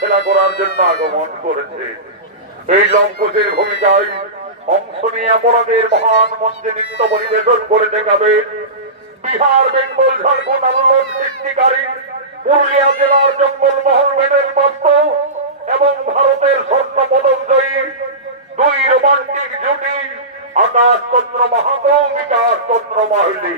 খেলা করার জন্য আগমন করেছে। এই লঙ্কুশের ভূমিকায় অংশ নিয়ে অপরাধের মহান মঞ্চে নৃত্য পরিবেশন করে দেখাবে বিহার, বেঙ্গল, ঝাড়খণ্ড আন্দোলন সৃষ্টিকারী পুরুলিয়া জেলার জঙ্গলমহল মেডেল প্রাপ্ত এবং ভারতের স্বর্ণ পদক জয়ী দুই রোমান্টিক জুটি আকাশ চন্দ্র মাহাতো, বিকাশ চন্দ্র মাহিলী।